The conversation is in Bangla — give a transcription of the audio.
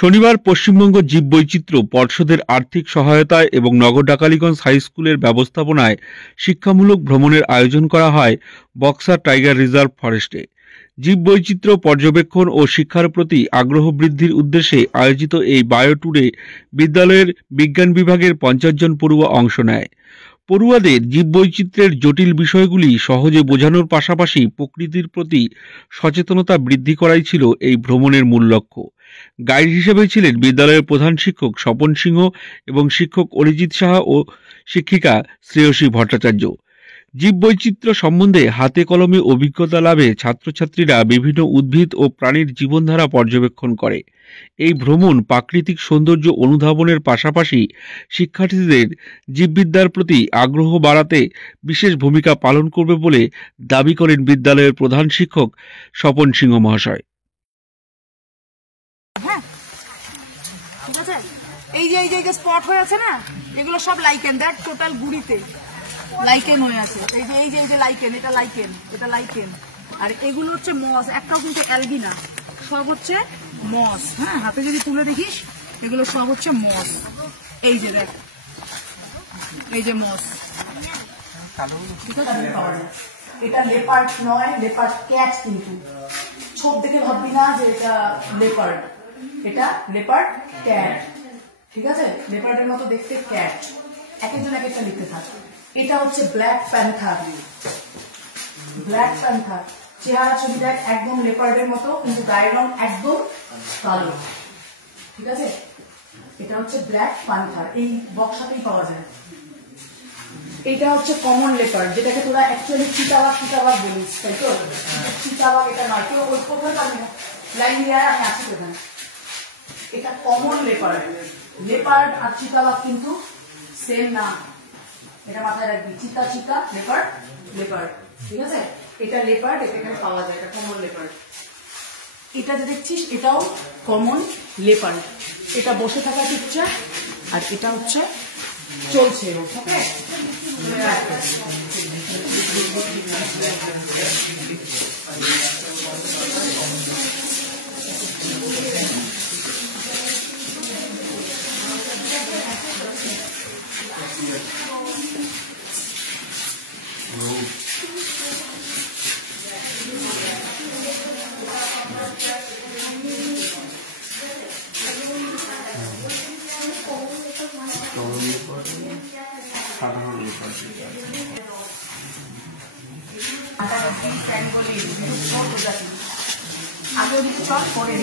শনিবার পশ্চিমবঙ্গ জীববৈচিত্র্য পর্ষদের আর্থিক সহায়তায় এবং নগর-ডাকালিগঞ্জ হাই স্কুলের ব্যবস্থাপনায় শিক্ষামূলক ভ্রমণের আয়োজন করা হয় বক্সার টাইগার রিজার্ভ ফরেস্টে। জীববৈচিত্র্য পর্যবেক্ষণ ও শিক্ষার প্রতি আগ্রহ বৃদ্ধির উদ্দেশ্যে আয়োজিত এই বায়ো ট্যুরে বিদ্যালয়ের বিজ্ঞান বিভাগের 50 জন পড়ুয়া অংশ নেয়। পড়ুয়াদের জীববৈচিত্র্যের জটিল বিষয়গুলি সহজে বোঝানোর পাশাপাশি প্রকৃতির প্রতি সচেতনতা বৃদ্ধি করাই ছিল এই ভ্রমণের মূল লক্ষ্য। গাইড হিসেবে ছিলেন বিদ্যালয়ের প্রধান শিক্ষক স্বপন সিংহ এবং শিক্ষক অরিজিৎ সাহা ও শিক্ষিকা শ্রেয়সী ভট্টাচার্য। জীববৈচিত্র্য সম্বন্ধে হাতে কলমে অভিজ্ঞতা লাভে ছাত্রছাত্রীরা বিভিন্ন উদ্ভিদ ও প্রাণীর জীবনধারা পর্যবেক্ষণ করে। এই ভ্রমণ প্রাকৃতিক সৌন্দর্য অনুধাবনের পাশাপাশি শিক্ষার্থীদের জীববিদ্যার প্রতি আগ্রহ বাড়াতে বিশেষ ভূমিকা পালন করবে বলে দাবি করেন বিদ্যালয়ের প্রধান শিক্ষক স্বপন সিংহ মহাশয়। এই যে স্পট হয়ে আছে না, এগুলো সব লাইকেন। দেখ টোটাল গুড়িতে লাইকেন হয়ে আছে। এই যে লাইকেন, এটা লাইকেন। আর এগুলো হচ্ছে মস, একটাও কিন্তু অ্যালগি না, সব হচ্ছে মস। হ্যাঁ, হাতে যদি তুলে দেখিস এগুলো সব হচ্ছে মস। এই যে দেখ, এই যে মস, ঠিক আছে। এটা লেপার্ড নয়, লেপার্ড ক্যাট। কিন্তু সব দেখে ভাববি না যে এটা লেপার্ড, এটা লেপার্ড ক্যাট, ঠিক আছে। লেপার্ডের মতো দেখতে ক্যাট, এক একজন এক একটা লিখতে থাকে। এটা হচ্ছে ব্ল্যাক প্যান্থার। ব্ল্যাক প্যান্থার চেহারা ছবি দেখ, একদম লেপার্ডের মতো, কিন্তু গায়ের রং একদম কালো, ঠিক আছে। এটা হচ্ছে ব্ল্যাক প্যান্থার, এই বক্সাতেই পাওয়া যায়। এটা হচ্ছে কমন লেপার্ড, যেটাকে তোরা অ্যাকচুয়ালি চিতাবাঘ বলিস, তাই তো। চিতাবাঘ এটা নয়, কেউ ওই কোথাও পারবি না, লাইন দিয়ে আমি আছি এখানে। এটা কমন লেপার্ড। লেপার্ড আর চিতাবাঘ কিন্তু সেম না, এটা মাথায় রাখবি। চিতা লেপার্ড, ঠিক আছে। এটা লেপার্ড, এটা এখানে পাওয়া যায়, এটা কমন লেপার্ড। এটা যে দেখছিস এটাও কমন লেপার্ড। এটা বসে থাকা পিকচার, আর এটা হচ্ছে চলছে, ওকে। আগে চল পরে